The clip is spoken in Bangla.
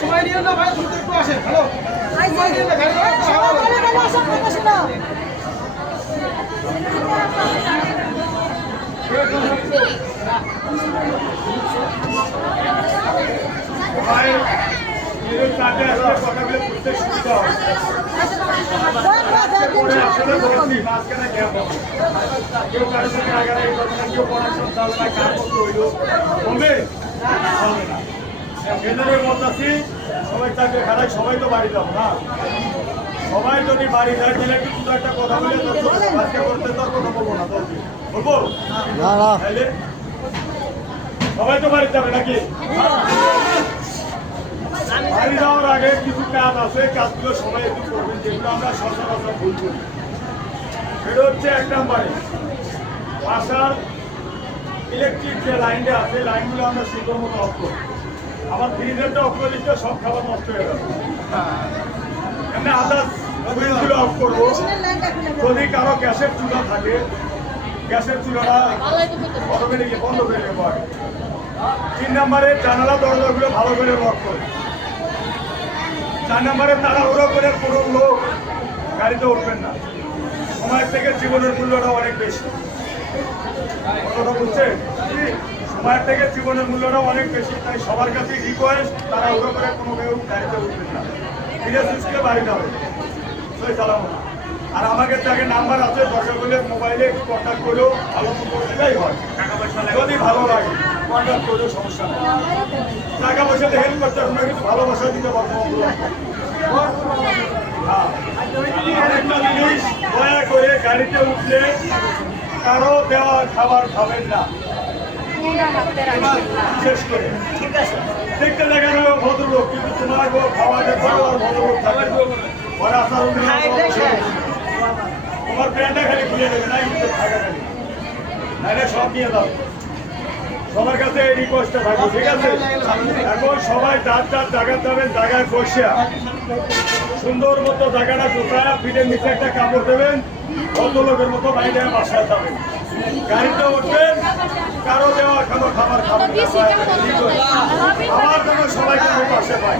সময় নিয়ে না ভাই, দ্রুত একটু আসে। হ্যালো, সময় নিয়ে না গাড়ি কথাগুলো বুঝতে সুবিধা হয়। কেউ কারোর সঙ্গে আগে কেউ পড়াশোনা চালু না, কার মতো হইল কমবে হবে না। কেন্দ্রের মত আছি, সবাই থাকবে খেলায়, সবাই তো বাড়ি যাবো না। সবাই যদি বাড়ি যায় তাহলে কিন্তু একটা কথা বলে আজকে করতে তো আর কথা বলবো না, বলবো তাহলে সবাই তো বাড়ি যাবে নাকি? বাড়ি যাওয়ার আগে কিছু কাজ আছে, কাজগুলো সবাই একটু করবেন, যেগুলো আমরা সচরাচর ভুল করি। সেটা হচ্ছে 1 নম্বরে বাসার ইলেকট্রিক যে লাইনটা আছে, লাইনগুলো আমরা সুন্দর মতো অফ করি। আমার ফ্রিজেরটা অফ করে দিচ্ছে, সব খাবার নষ্ট হয়ে গেল। এমনি আদার্স ফ্রিজগুলো অফ করবো। যদি কারো গ্যাসের চুলা থাকে, গ্যাসের চুলাটা বন্ধ করে নেবো আগে। 3 নম্বরে জানালা দরজাগুলো ভালো করে লক করবে। 4 নম্বরে তাড়াহুড়ো করে কোনো লোক গাড়িতে উঠবেন না। সময়ের থেকে জীবনের মূল্যটা অনেক বেশি। কথা বুঝছেন? সময়ের থেকে জীবনের মূল্যটা অনেক বেশি, তাই সবার কাছে রিকোয়েস্ট, তাড়াহুড়ো করে কোনো কেউ গাড়িতে উঠবেন না। ধীরে সুস্থে বাড়ি যাবে, চালাবো না। আর আমাকে যাকে নাম্বার আছে দর্শকগুলো মোবাইলে কন্ট্যাক্ট করেও ভালো মতো দিলেই হয়। যদি ভালো লাগে কন্ট্যাক্ট করেও সমস্যা নেই। টাকা পয়সাতে হেল্প করতে আপনার কিন্তু ভালোবাসা দিতে পারবো। আরেকটা জিনিস, দয়া করে গাড়িতে উঠলে কারো দেওয়া খাবার খাবেন না। বিশেষ করে দেখতে দেখা যাবে ভদ্রলোক, কিন্তু তোমার খাওয়া দেখাও আর ভদ্রলোক থাকবে তোমার প্যান্টটা খালি খুলে দেবে না, কিন্তু থাকা খালি নাহলে সব নিয়ে যাও। সবার কাছে এই রিকোয়েস্টটা থাকবে, ঠিক আছে? এখন সবাই যার যার জায়গা যাবেন, জায়গায় বসে সুন্দর মতো জায়গাটা কোথায় পিঠের নিচে একটা কাপড় দেবেন, ভদ্রলোকের মতো বাইরে বাসায় যাবেন। গাড়িতে উঠবেন, কারো দেওয়া খাবার খাবেন, আমার যেন সবাইকে পাশে পাই।